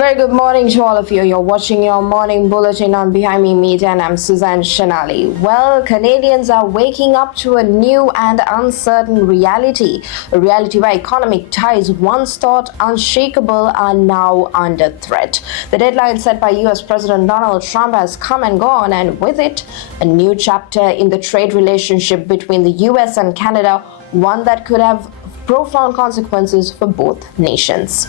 very good morning to all of you. You're watching your morning bulletin on Behind Me Media, and I'm Suzanne Shanali. Well, Canadians are waking up to a new and uncertain reality. A reality where economic ties, once thought unshakable, are now under threat. The deadline set by US President Donald Trump has come and gone, and with it, a new chapter in the trade relationship between the US and Canada, one that could have profound consequences for both nations.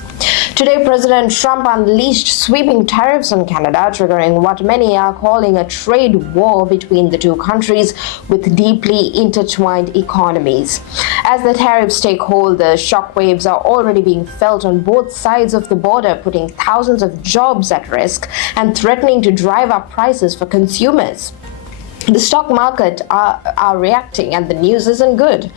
Today, President Trump unleashed sweeping tariffs on Canada, triggering what many are calling a trade war between the two countries with deeply intertwined economies. As the tariffs take hold, the shockwaves are already being felt on both sides of the border, putting thousands of jobs at risk and threatening to drive up prices for consumers. The stock market are reacting, and the news isn't good.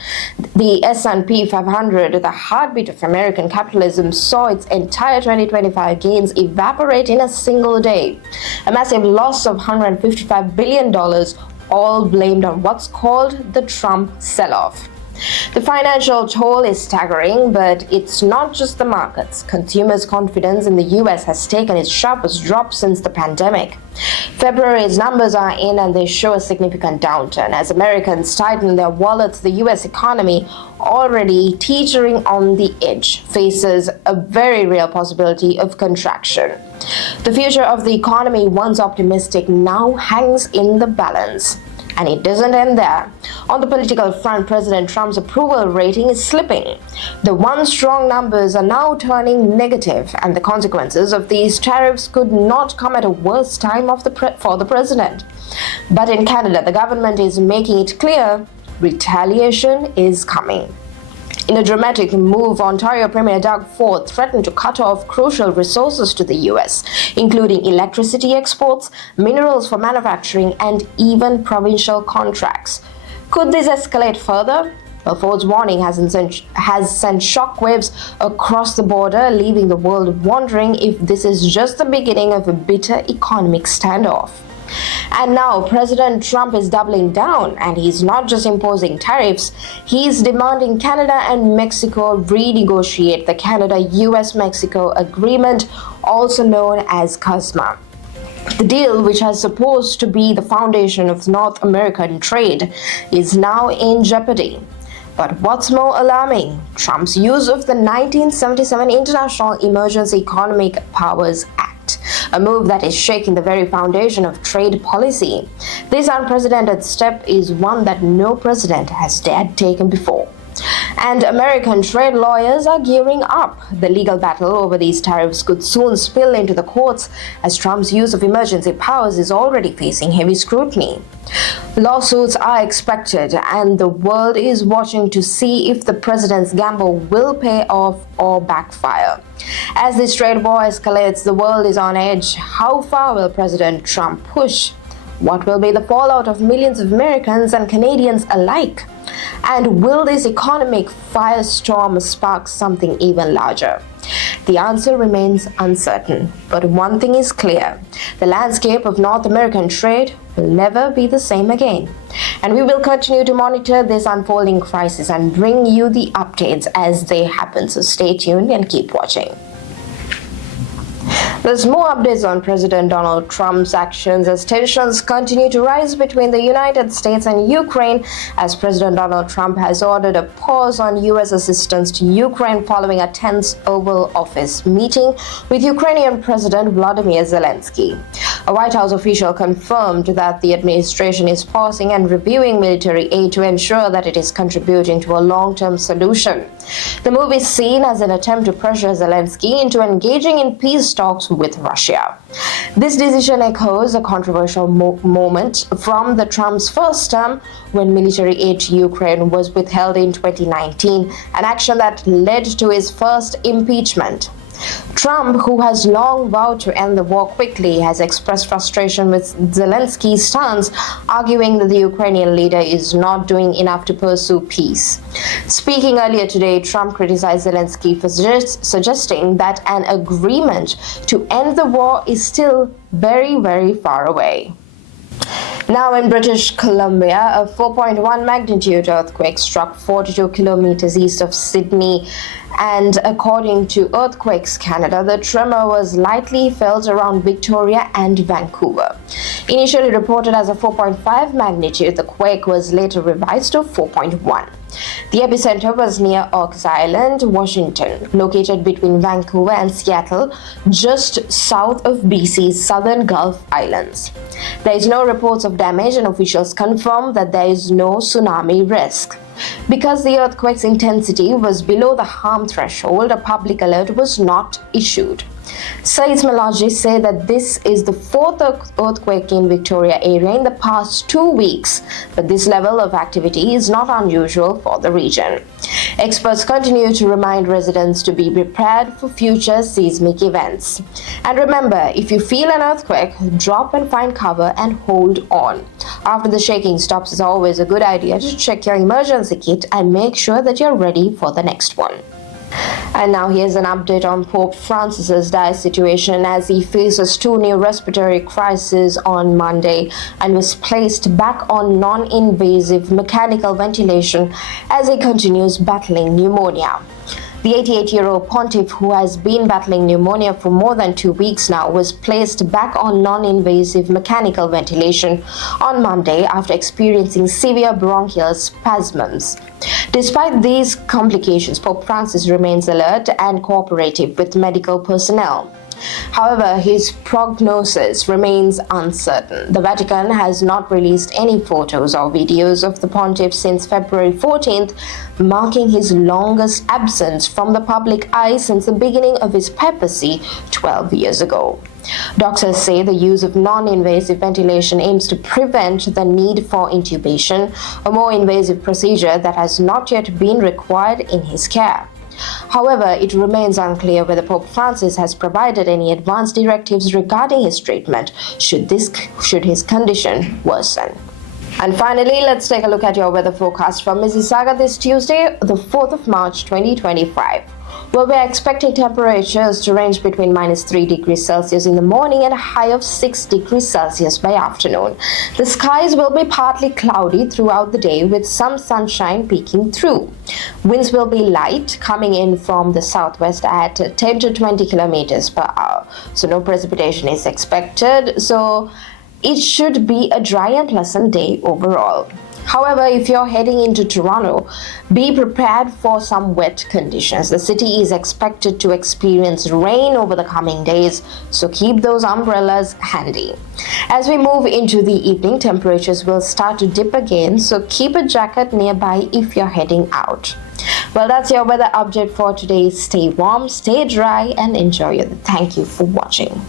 The S&P 500, the heartbeat of American capitalism, saw its entire 2025 gains evaporate in a single day. A massive loss of $155 billion, all blamed on what's called the Trump sell-off. The financial toll is staggering, but it's not just the markets. Consumers' confidence in the US has taken its sharpest drop since the pandemic. February's numbers are in, and they show a significant downturn. As Americans tighten their wallets, the US economy, already teetering on the edge, faces a very real possibility of contraction. The future of the economy, once optimistic, now hangs in the balance. And it doesn't end there. On the political front, President Trump's approval rating is slipping. The once strong numbers are now turning negative, and the consequences of these tariffs could not come at a worse time for the president. But in Canada, the government is making it clear retaliation is coming. In a dramatic move, Ontario Premier Doug Ford threatened to cut off crucial resources to the US, including electricity exports, minerals for manufacturing, and even provincial contracts. Could this escalate further? Well, Ford's warning has sent shockwaves across the border, leaving the world wondering if this is just the beginning of a bitter economic standoff. And now President Trump is doubling down, and he's not just imposing tariffs, he's demanding Canada and Mexico renegotiate the Canada-US-Mexico agreement, also known as CUSMA. The deal, which was supposed to be the foundation of North American trade, is now in jeopardy. But what's more alarming, Trump's use of the 1977 International Emergency Economic Powers Act, a move that is shaking the very foundation of trade policy. This unprecedented step is one that no president has dared taken before. And American trade lawyers are gearing up. The legal battle over these tariffs could soon spill into the courts, as Trump's use of emergency powers is already facing heavy scrutiny. Lawsuits are expected, and the world is watching to see if the president's gamble will pay off or backfire. As this trade war escalates, the world is on edge. How far will President Trump push? What will be the fallout of millions of Americans and Canadians alike? And will this economic firestorm spark something even larger? The answer remains uncertain, but one thing is clear: the landscape of North American trade will never be the same again. And we will continue to monitor this unfolding crisis and bring you the updates as they happen, so stay tuned and keep watching. There's more updates on President Donald Trump's actions as tensions continue to rise between the United States and Ukraine, as President Donald Trump has ordered a pause on U.S. assistance to Ukraine following a tense Oval Office meeting with Ukrainian President Volodymyr Zelensky. A White House official confirmed that the administration is pausing and reviewing military aid to ensure that it is contributing to a long-term solution. The move is seen as an attempt to pressure Zelensky into engaging in peace talks with Russia. This decision echoes a controversial moment from the Trump's first term, when military aid to Ukraine was withheld in 2019, an action that led to his first impeachment. Trump, who has long vowed to end the war quickly, has expressed frustration with Zelensky's stance, arguing that the Ukrainian leader is not doing enough to pursue peace. Speaking earlier today, Trump criticized Zelensky for suggesting that an agreement to end the war is still very, very far away. Now in British Columbia, a 4.1 magnitude earthquake struck 42 kilometers east of Sidney, and according to Earthquakes Canada, the tremor was lightly felt around Victoria and Vancouver. Initially reported as a 4.5 magnitude, the quake was later revised to 4.1. The epicenter was near Oaks Island, Washington, located between Vancouver and Seattle, just south of BC's southern Gulf Islands. There is no reports of damage, and officials confirm that there is no tsunami risk. Because the earthquake's intensity was below the harm threshold, a public alert was not issued. Seismologists say that this is the fourth earthquake in Victoria area in the past 2 weeks, but this level of activity is not unusual for the region. Experts continue to remind residents to be prepared for future seismic events. And remember, if you feel an earthquake, drop and find cover and hold on. After the shaking stops, it's always a good idea to check your emergency kit and make sure that you're ready for the next one. And now here's an update on Pope Francis's dire situation as he faces 2 new respiratory crises on Monday and was placed back on non-invasive mechanical ventilation as he continues battling pneumonia. The 88-year-old pontiff, who has been battling pneumonia for more than 2 weeks now, was placed back on non-invasive mechanical ventilation on Monday after experiencing severe bronchial spasms. Despite these complications, Pope Francis remains alert and cooperative with medical personnel. However, his prognosis remains uncertain. The Vatican has not released any photos or videos of the pontiff since February 14th, marking his longest absence from the public eye since the beginning of his papacy 12 years ago. Doctors say the use of non-invasive ventilation aims to prevent the need for intubation, a more invasive procedure that has not yet been required in his care. However, it remains unclear whether Pope Francis has provided any advance directives regarding his treatment should his condition worsen. And finally, let's take a look at your weather forecast for Mississauga this Tuesday, the 4th of March 2025. Where we are expecting temperatures to range between -3 degrees Celsius in the morning and a high of 6 degrees Celsius by afternoon. The skies will be partly cloudy throughout the day with some sunshine peeking through. Winds will be light, coming in from the southwest at 10 to 20 kilometers per hour. So no precipitation is expected. So it should be a dry and pleasant day overall. However, if you're heading into Toronto, be prepared for some wet conditions. The city is expected to experience rain over the coming days, so keep those umbrellas handy. As we move into the evening, temperatures will start to dip again, so keep a jacket nearby if you're heading out. Well, that's your weather update for today. Stay warm, stay dry, and enjoy it. Thank you for watching.